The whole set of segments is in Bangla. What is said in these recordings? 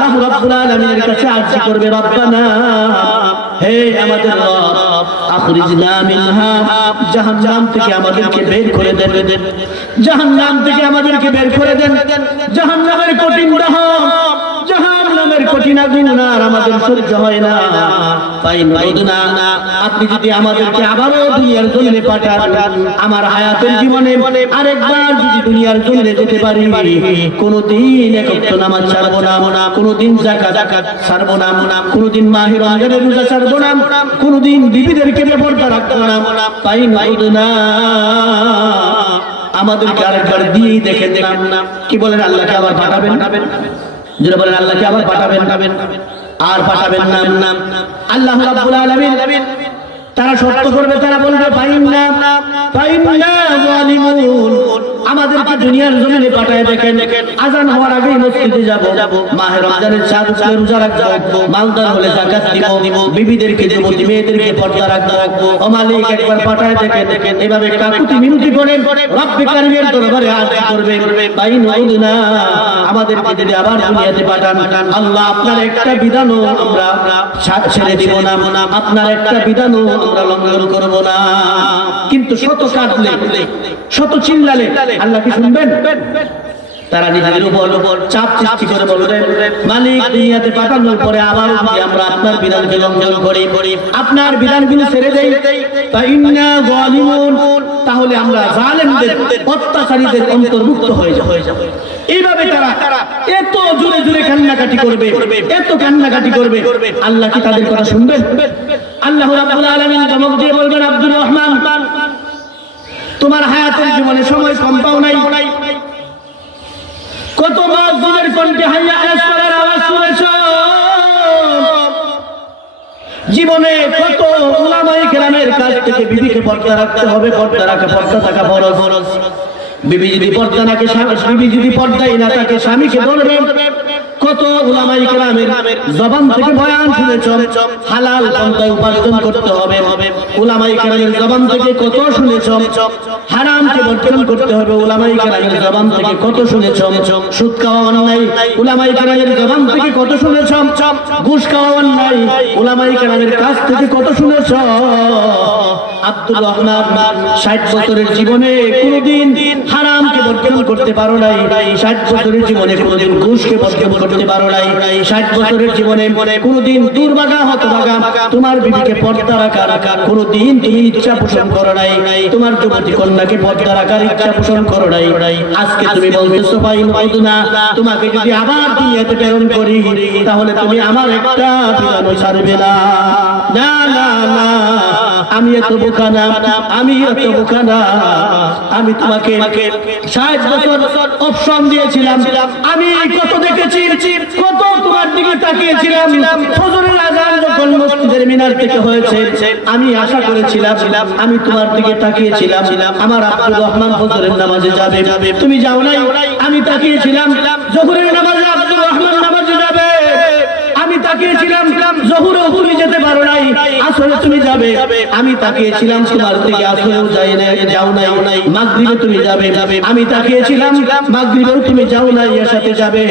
আল্লাহ রাব্বুল আলামিনের কাছে আরজি করবে, রব্বানা, হে আমাদের রব, আখরিজনা মিনহা, জাহান্নাম থেকে আমাদেরকে বের করে দেন, জাহান্নাম থেকে আমাদেরকে বের করে দেন। জাহান্নামের কঠিন দাহ, জাহান্নামের কঠিন আগুন আর আমাদের সহ্য হয় না। আপনি যদি আমাদেরকে আবারও দুনিয়ার জমিনে পাঠান, আমার হায়াতের জীবনে আরেকবার যদি দুনিয়ার জমিনে যেতে পারি, কোনদিন এক ওয়াক্ত নামাজ ছাড়বো না, কোনদিন যাকাত ছাড়বো না, কোনদিন মাহে রমজানের রোজা ছাড়বো না, কোনদিন বিবিদেরকে বেপরদা রাখবো না। তাই না, আমাদেরকে আরেকবার দিয়ে দেখেন না। কি বলেন, আল্লাহকে আবার পাঠাবেন? যারা বলেন আল্লাহকে আবার পাঠাবেন, আর পাঠাবেন না। আল্লাহ রাব্বুল আলামিন তারা সত্য করবে, তারা বলবে ফাইন্না যালিমুন, আমাদেরকে দুনিয়ার জমিনে পাঠায় দেখেন, আযান হওয়ার আগেই মসজিদে যাব, মাহে রমজানের চাঁদ উঠলে রোজা রাখবো, মালদার হলে যাকাত দিব, বিবিদেরকে যুবতী মেয়েদেরকে পর্দা রাখবো। ও মালিক, একবার পাঠায় দেখেন। এভাবে কাকুতি মিনতি করে রব্বে কারীমের দরবারে আরজি করবে, ফাইন্না, আমাদেরকে যদি আবার দুনিয়াতে পাঠান, আল্লাহ আপনার একটা বিধানও আমরা ছেড়ে দিব না, আপনার একটা বিধানও আমরা লঙ্ঘন করব না। কিন্তু শত কাঁদলে, শত চিল্লালে আল্লাহ কি শুনবেন? তারা নিজেদের উপর চাপ সৃষ্টি করে বলবে, মালিক, দুনিয়াতে পাঠানোর পরে আবার যদি আমরা আপনার বিধানকে লঙ্ঘন করি, আপনার বিধানগুলো ছেড়ে দেই, ফাইন্না যালিমুন, তাহলে আমরা জালেমদের, অত্যাচারীদের অন্তর্ভুক্ত হয়ে যাব। এইভাবে তারা এত জোরে জোরে কান্নাকাটি করবে, এত কান্নাকাটি করবে, আল্লাহ কি তাদের কথা শুনবেন? আল্লাহ রাব্বুল আলামিন ধমক দিয়ে বলবেন, আব্দুর রহমান, তোমার হায়াতের জীবনে সময় কম পাও নাই, কত মুয়াজ্জিনের কণ্ঠে হাইয়া আলাস সালার আওয়াজ শুনেছ, জীবনে কত উলামায়ে কেরামের কাছ থেকে বিবিকে পর্দা রাখতে হবে, পর্দা থাকা ফরজ। বিবি যদি পর্দা না থাকে, বিবি যদি পর্দাই না থাকে, স্বামীকে ধরবে। কত উলামায়ে কেরামের জবান থেকে বয়ান শুনেছ, হালাল পন্থায় উপার্জন করতে হবে। উলামায়ে কেরামের জবান থেকে কত শুনেছ, হারামকে বর্জন করতে হবে। উলামায়ে কেরামের জবান থেকে কত শুনেছ, সুদ খাওয়া অন্যায়। উলামায়ে কেরামের জবান থেকে কত শুনেছ, ঘুষ খাওয়া অন্যায়। উলামায়ে কেরামের কাছ থেকে কত শুনেছ। আব্দুর রহমান 60 বছরের জীবনে কোনদিন হারামকে বর্জন করতে পারো নাই, 60 বছরের জীবনে কোনদিন ঘুষকে বর্জন করতে পারো নাই, 60 বছরের জীবনে কোনদিন দুর্ভাগা হতভাগা তোমার বিবিকে পর্দা রাখার কোনদিন তুমি ইচ্ছা পোষণ করো নাই, তোমার যুবতী কন্যাকে পর্দা রাখার ইচ্ছা পোষণ করো নাই। আজকে তুমি বলতেছো না, তোমাকে যদি আবার দুনিয়াতে প্রেরণ করি, তাহলে তুমি আমার একটা বিধানও ছাড়বে না। না না না, আমি এত বোকা না, আমি তোমাকে 60 বছর অপশন দিয়েছিলাম, আমি কত দেখেছি, কত তোমার দিকে তাকিয়েছিলাম। ফজরের আযান যখন মসজিদের মিনার থেকে হয়েছে, আমি আশা করেছিলাম, আমি তোমার দিকে তাকিয়েছিলাম, আমার আব্দুর রহমান ফজরের নামাজে যাবে, তুমি যাও নাই। আমি তাকিয়েছিলাম যোহরের নামাজে আব্দুর রহমান নামাজে যাবে, আমি তাকিয়েছিলাম যোহরেও তুমি যেতে পারো নাই, আসরে তুমি যাবে। আমি তাকিয়েছিলাম তোমার থেকে আসরেও যাও নাই, মাগরিবে তুমি যাবে। আমি তাকিয়েছিলাম মাগরিবেও তুমি যাও নাই, এশাতে যাবে,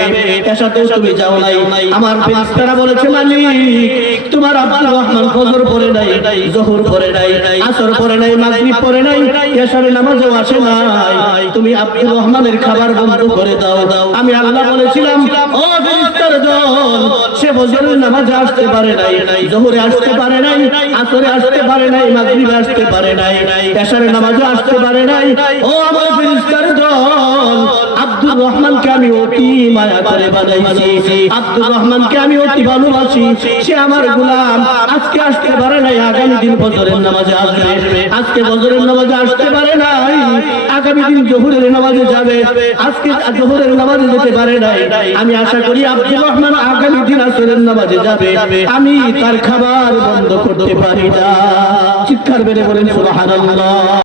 এশাতেও তুমি যাও নাই। আমার ফেরেশতারা বলেছে, মালিক, তোমার আব্দুর রহমান ফজর পড়ে নাই, যোহর পড়ে নাই, আসর পড়ে নাই, মাগরিব পড়ে নাই, এশারের নামাজও আসে নাই, তুমি আব্দুর রহমানের খাবার বন্ধ করে দাও। আমি আল্লাহ বলেছিলাম, ও ফেরেশতার দল, সে ফজরের নামাজে আসতে পারে নাই, যোহরে আসতে পারে নাই, আসরে আসতে পারে নাই, মাগরিবে আসতে পারে নাই, এশারের নামাজে আসতে পারে নাই। ও আমার ফেরেশতার দল, আব্দুর রহমানকে আমি অতি মায়া করে বানাইছি, আব্দুর রহমানকে আমি অতি ভালোবাসি, সে আমার গোলাম। আজকে আসতে পারে নাই, আগামী দিন ফজরের নামাজে আসবে, আজকে ফজরের নামাজে আসতে পারে নাই, আগামী দিন যোহরের নামাজে যাবে, আজকে যোহরের নামাজে যেতে পারে নাই। আমি আশা করি আব্দুর রহমান আগামী দিন আসরের নামাজে যাবে, আমি তার খাবার বন্ধ করতে পারি না। চিৎকার বেড়ে বলেন সুবহানাল্লাহ।